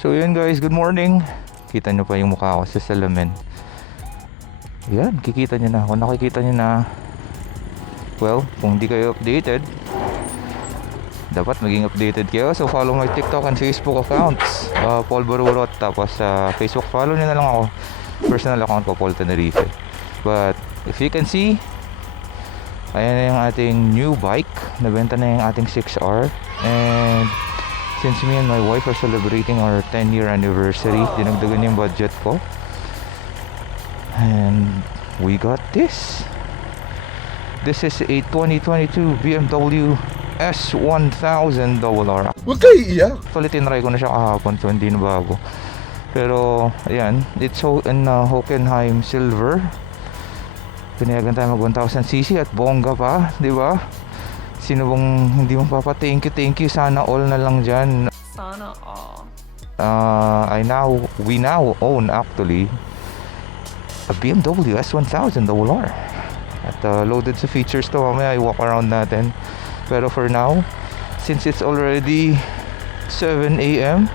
So yun guys, good morning. Kita nyo pa yung mukha ko sa salamin. Yan, kikita nyo na. Kung nakikita nyo na, well, kung di kayo updated, dapat maging updated kayo. So follow my TikTok and Facebook accounts, Paul Barurot. Tapos sa Facebook, follow nyo na lang ako. Personal account ko, Paul Tenerife. But if you can see, ayan na yung ating new bike. Nabenta na yung ating 6R. And since me and my wife are celebrating our 10-year anniversary, dinagdagan yung budget ko. And we got this. This is a 2022 BMW S1000 RR. Huwag kayo iiyak. Actually, tinry ko na siya kahapon, so hindi na bago. Pero, ayan, it's in Hockenheim Silver. Pinayagan tayo mag 1000cc at bongga pa, di ba? Sino bang hindi mo thank you, sana all na lang dyan. Sana all. We now own actually a BMW S1000 RR. At loaded sa features to, mamaya i-walk around natin. Pero for now, since it's already 7 AM,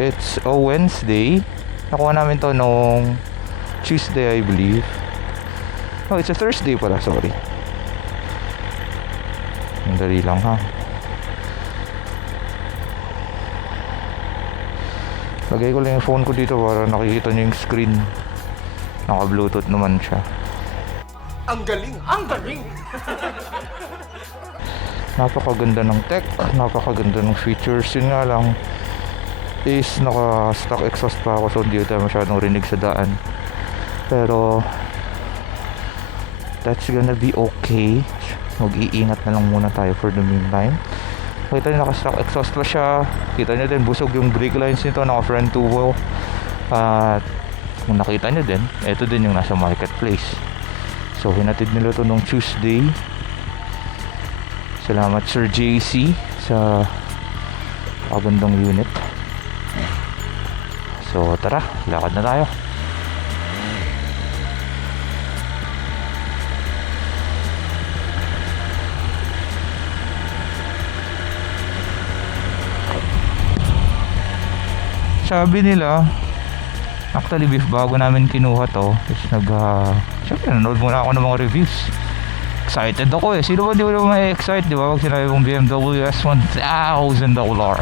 it's a Wednesday. Nakuha namin to nung Tuesday, I believe. Oh, it's a Thursday pala, sorry. Dali lang ha. Lagay ko lang yung phone ko dito para nakikita nyo yung screen. Naka Bluetooth naman siya. Ang galing! Ang galing! Napakaganda ng tech, napakaganda ng features. Yun nga lang is naka stock exhaust pa ako, so hindi tayo masyadong rinig sa daan. Pero that's gonna be okay. Mag-iingat na lang muna tayo for the meantime. Kita nyo, naka-stock exhaust pa siya. Kita nyo din, busog yung brake lines nito, naka-front two wheel. At kung nakita nyo din, ito din yung nasa marketplace. So hinatid nila to nung Tuesday. Salamat Sir JC sa pagandang unit. So tara, lakad na tayo. Sabi nila, actually bago namin kinuha to, syempre nanood muna ako ng mga reviews. Excited ako eh. Sino ba di mo ma-excite, di ba? Pag sinabi mong BMW S1000 RR.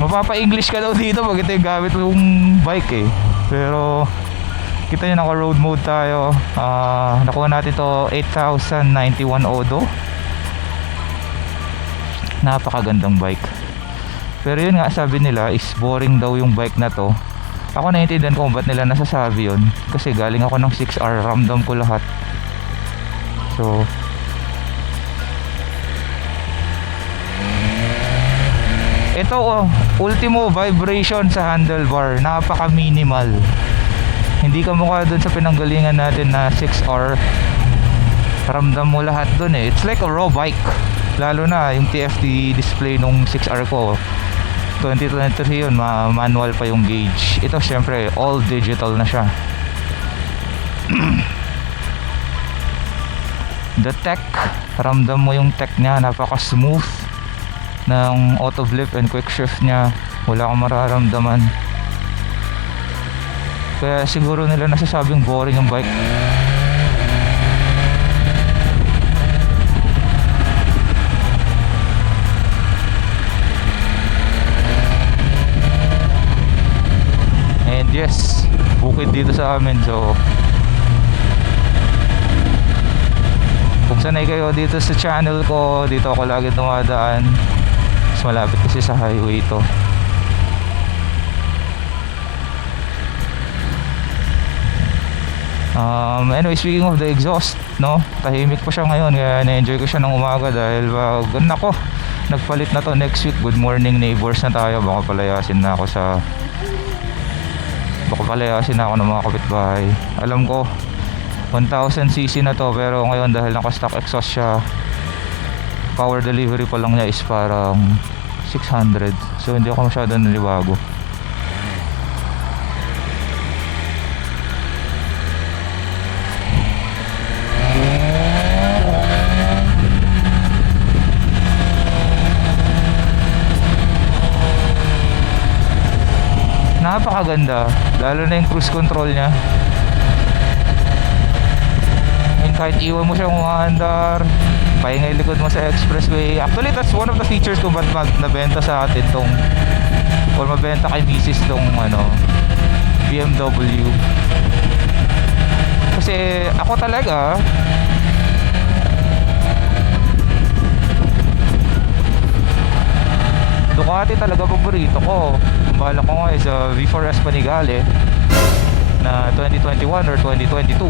Mapapa-English ka daw dito pag ito yung gamit mong bike eh. Pero kita nyo, naka road mode tayo. Nakuha natin to 8091 Odo. Napakagandang bike. Pero yun nga, sabi nila is boring daw yung bike na to. Ako naiintindihan ko ba't nila nasasabi yun, kasi galing ako ng 6R, ramdam ko lahat. So ito ultimo vibration sa handlebar, napaka minimal. Hindi ka mukha dun sa pinanggalingan natin na 6R. Ramdam mo lahat dun eh. It's like a raw bike. Lalo na yung TFT display nung 6R ko 2023 yun, manual pa yung gauge. Ito syempre all digital na siya. The tech, ramdam mo yung tech niya, napaka smooth ng auto blip and quick shift niya. Wala kang mararamdaman. Kaya siguro nila nasasabing boring yung bike. Yes, bukid dito sa amin. So kung sanay kayo dito sa channel ko, dito ako lagi dumadaan. Mas malapit kasi sa highway ito. Anyway, speaking of the exhaust, no, tahimik pa siya ngayon, kaya na-enjoy ko siya ng umaga dahil nako, nagpalit na to next week. Good morning neighbors na tayo. Baka palayasin ako ng mga kapitbahay. Alam ko 1000cc na to, pero ngayon dahil naka-stock exhaust siya, power delivery pa lang niya is parang 600. So hindi ako masyado nalibago. Napakaganda, lalo na yung cruise control niya. And kahit iwan mo siya umaandar, pahinga yung likod mo sa expressway. Actually, that's one of the features kung ba't nabenta sa atin tong, or mabenta kay Mrs. tong BMW. Kasi ako talaga, Ducati talaga paborito ko. Bala ko nga is V4S Panigale na 2021 or 2022.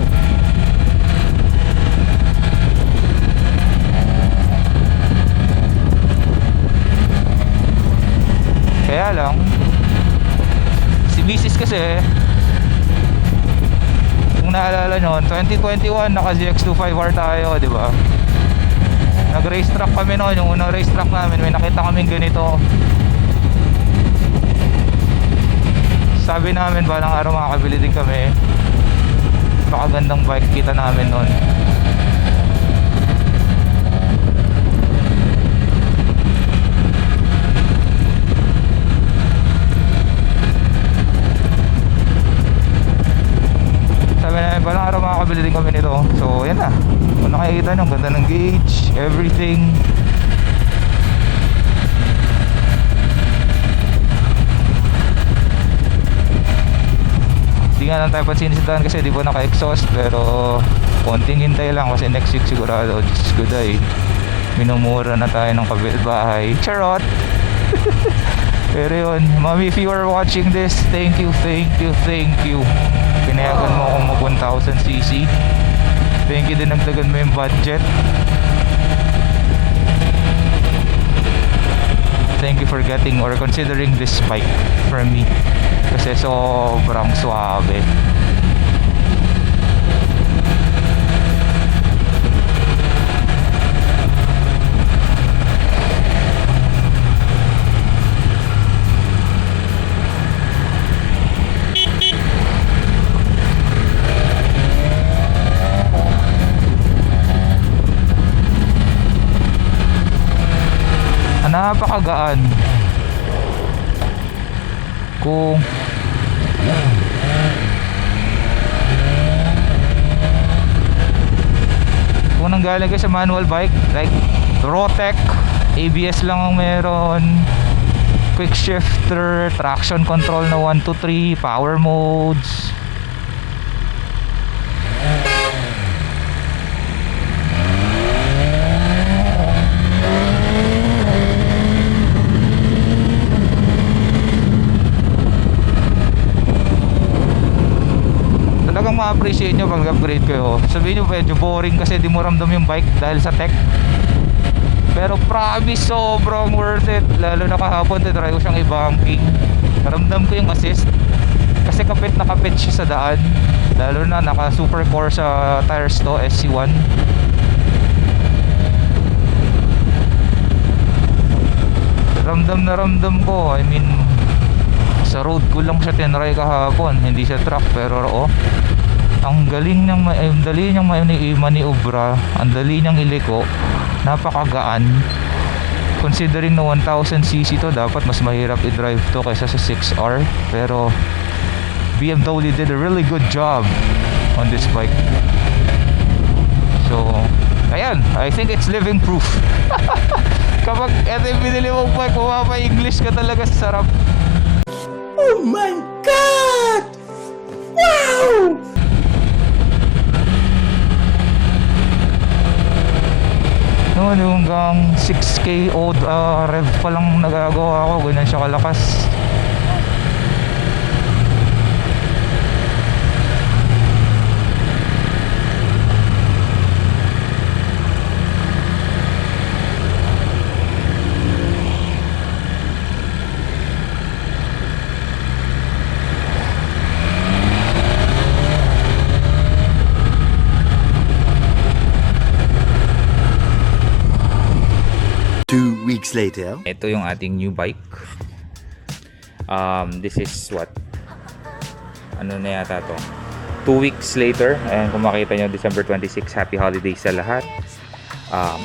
Kaya lang si Mrs. kasi, kung naalala nyo, 2021 naka ZX25R tayo, di ba? Nag-racetrack kami noon, yung unang racetrack namin, may nakita kaming ganito. Sabi namin balang araw makakabili din kami. Napakagandang bike kita namin noon. Sabi namin balang araw makakabili din kami nito. So yan na, kung nakikita nyo, ganda ng gauge, everything. Hindi nga lang tayo pansinisidaan kasi di pa naka-exhaust, pero konting hintay lang kasi next week sigurado. Diyos ko day, minumura na tayo ng kapitbahay. Charot! Pero yun, Mami, if you are watching this, thank you. Pinayagan mo akong mag 1000cc. Thank you din, nagdagan mo yung budget. Thank you for getting or considering this bike for me. Kasi sobrang suabe. Napakagaan. Kung nanggaling kayo sa manual bike like Rotec, ABS lang ang meron, quick shifter, traction control na 1 to 3, power modes. Talagang ma-appreciate nyo pag upgrade kayo. Sabihin nyo medyo boring kasi di mo ramdam yung bike dahil sa tech, pero promise sobrang worth it. Lalo na kahapon try ko siyang i-banking, ramdam ko yung assist kasi kapit na kapit siya sa daan. Lalo na naka super core sa tires to, SC1. Ramdam na ramdam ko. I mean, sa road ko lang siya tinry kahapon, hindi siya truck, pero ang galing niyang ang dali niyang maniobra, ang dali niyang iliko, napakagaan. Considering na 1000cc to, dapat mas mahirap i-drive to kaysa sa 6R, pero BMW did a really good job on this bike. So ayan, I think it's living proof. Kapag ito yung binili mong bike, mapapa-English ka talaga sa sarap. Oh my God! Wow! Noon yung hanggang 6k old rev pa lang nagagawa ko, ganyan siya kalakas. Weeks later. Ito yung ating new bike. This is what? Ano na yata to? 2 weeks later. And kung makita nyo, December 26, happy holidays sa lahat.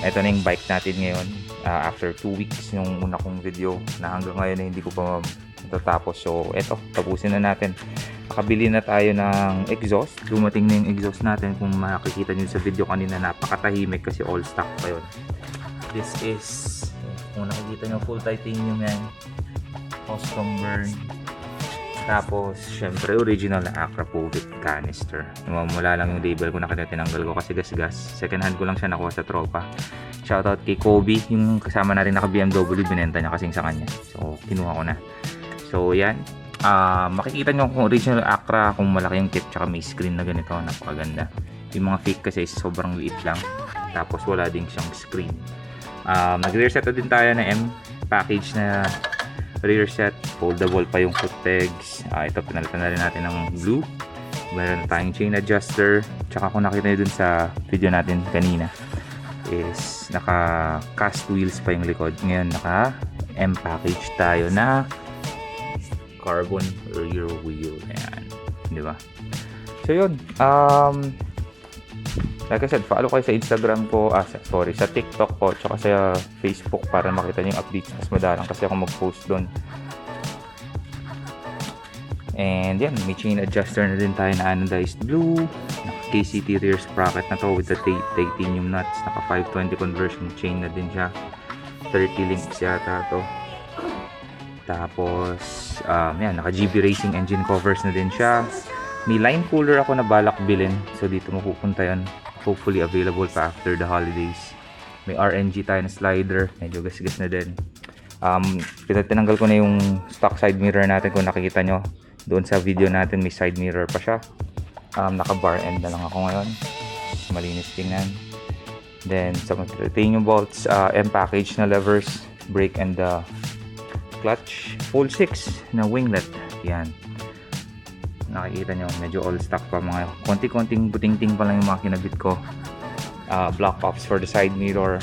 Ito na yung bike natin ngayon. After 2 weeks, yung una kong video na hanggang ngayon na hindi ko pa natatapos. So eto, tapusin na natin. Nakabili na tayo ng exhaust. Dumating na yung exhaust natin. Kung makikita nyo sa video kanina, napakatahimik kasi all stock pa yun. This is, kung nakikita nyo, full titanium yan, custom burn. Tapos syempre original na Akrapovic canister. Mula lang yung label ko na tinanggal ko kasi gas-gas. Second hand ko lang siya nakuha sa tropa. Shoutout kay Kobe, yung kasama na rin naka BMW, binenta niya kasing sa kanya. So kinuha ko na. So yan, makikita nyo kung original Acra, kung malaki yung tip, tsaka may screen na ganito, napakaganda. Yung mga fake kasi sobrang liit lang, tapos wala din siyang screen. Nag-rear set din tayo na M package na rear set, foldable pa yung foot pegs. Ito pinalitan na rin natin ng blue. Meron na tayong chain adjuster, tsaka kung nakita nyo dun sa video natin kanina is naka cast wheels pa yung likod. Ngayon naka M package tayo na carbon rear wheel. Ayan, di ba? So yun, like I said, follow kayo sa Instagram ko, sa TikTok ko, tsaka sa Facebook para makita niyo yung updates mas madalang kasi ako mag-post doon. And yan, may chain adjuster na din tayo na anodized blue, naka KCT rear sprocket na to with the titanium nuts, naka 520 conversion chain na din siya, 30 links yata to. Tapos yan, naka GB Racing engine covers na din siya. May line cooler ako na balak bilhin, so dito mapupunta yan, hopefully available pa after the holidays. May RNG tayo na slider, medyo gas-gas na din. Tinanggal ko na yung stock side mirror natin, kung nakikita nyo doon sa video natin, may side mirror pa siya. Naka bar end na lang ako ngayon, malinis tingnan. Then sa titanium bolts, M package na levers, brake and clutch, full 6 na winglet. Yan, nakikita nyo, medyo all stock pa, mga konti-konting buting-ting pa lang yung mga kinabit ko. Block pops for the side mirror.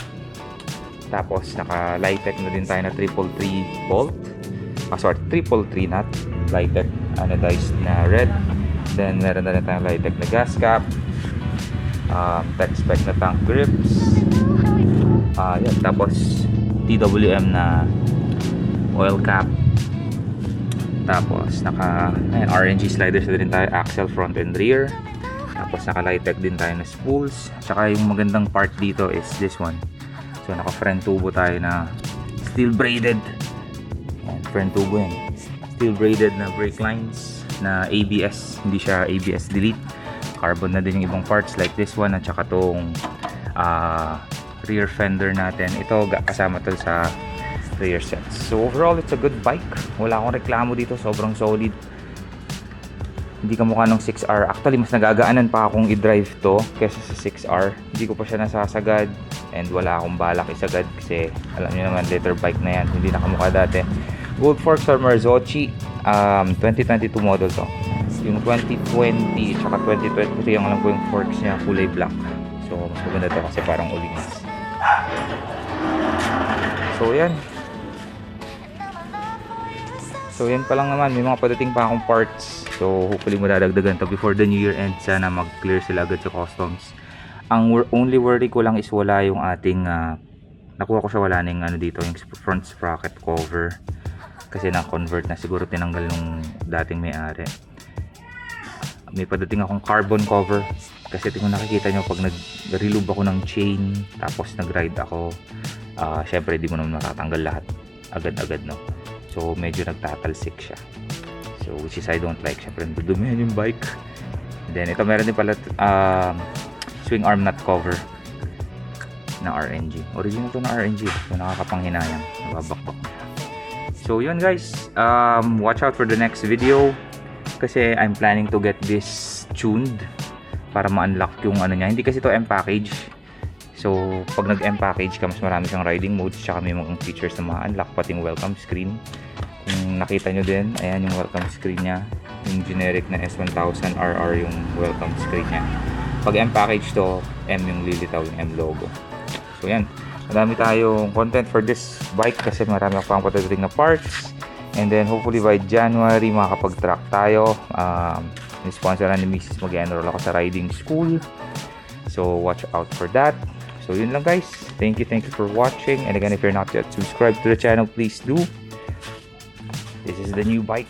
Tapos naka Litec na din tayo na 333 bolt, 333 nut, Litec anodized na red. Then meron na rin tayong Litec na gas cap, tech spec na tank grips. Yan, tapos TWM na oil cap. Tapos naka RNG sliders na din tayo, axle front and rear. Tapos naka Litec din tayo na spools. Tsaka yung magandang part dito is this one. So naka front tubo tayo na steel braided. Yan, front tubo yan. Steel braided na brake lines na ABS, hindi siya ABS delete. Carbon na din yung ibang parts like this one, at saka tong rear fender natin. Ito kasama to sa rear sets. So overall, it's a good bike. Wala akong reklamo dito, sobrang solid. Hindi kamukha ng 6R. Actually, mas nagagaanan pa akong i-drive to kesa sa 6R. Hindi ko pa siya nasasagad and wala akong balak isagad kasi alam niyo naman, leather bike na yan, hindi nakamukha dati. Gold forks or Marzocchi, 2022 model to. Yung 2020 tsaka 2023 ang alam ko yung forks niya kulay black. So mas maganda to kasi parang ulimas. So yan. So yan pa lang naman, may mga padating pa akong parts. So hopefully madadagdagan to before the new year end. Sana mag-clear sila agad sa customs. Ang only worry ko lang is wala yung ating nakuha ko siya, wala na yung dito, yung front sprocket cover. Kasi na-convert na, siguro tinanggal nung dating may-ari. May padating akong carbon cover. Kasi kung nakikita nyo, pag nag-relube ako ng chain, tapos nag-ride ako, syempre di mo naman matatanggal lahat agad-agad, no? So medyo nagtatalsik siya. So which is I don't like. Syempre dudumihan yung bike. Then ito meron din pala swing arm nut cover na RNG. Original to na RNG. So nakakapanghinayang. Nababakbak na siya. So yun guys, watch out for the next video kasi I'm planning to get this tuned para ma-unlock yung niya. Hindi kasi to M package. So pag nag-M package ka, mas marami siyang riding modes, tsaka may mga features na ma-unlock, pati yung welcome screen. Kung nakita nyo din, ayan yung welcome screen niya. Yung generic na S1000 RR yung welcome screen niya. Pag M package to, M yung lilitaw, yung M logo. So yan, marami tayong content for this bike kasi marami pang patadating na parts. And then hopefully by January makakapag-track tayo. Sponsor na ni Mrs. Mag-enroll ako sa riding school. So watch out for that. So yun lang guys. Thank you for watching. And again, if you're not yet subscribed to the channel, please do. This is the new bike.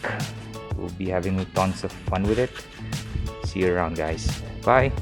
We'll be having tons of fun with it. See you around, guys. Bye.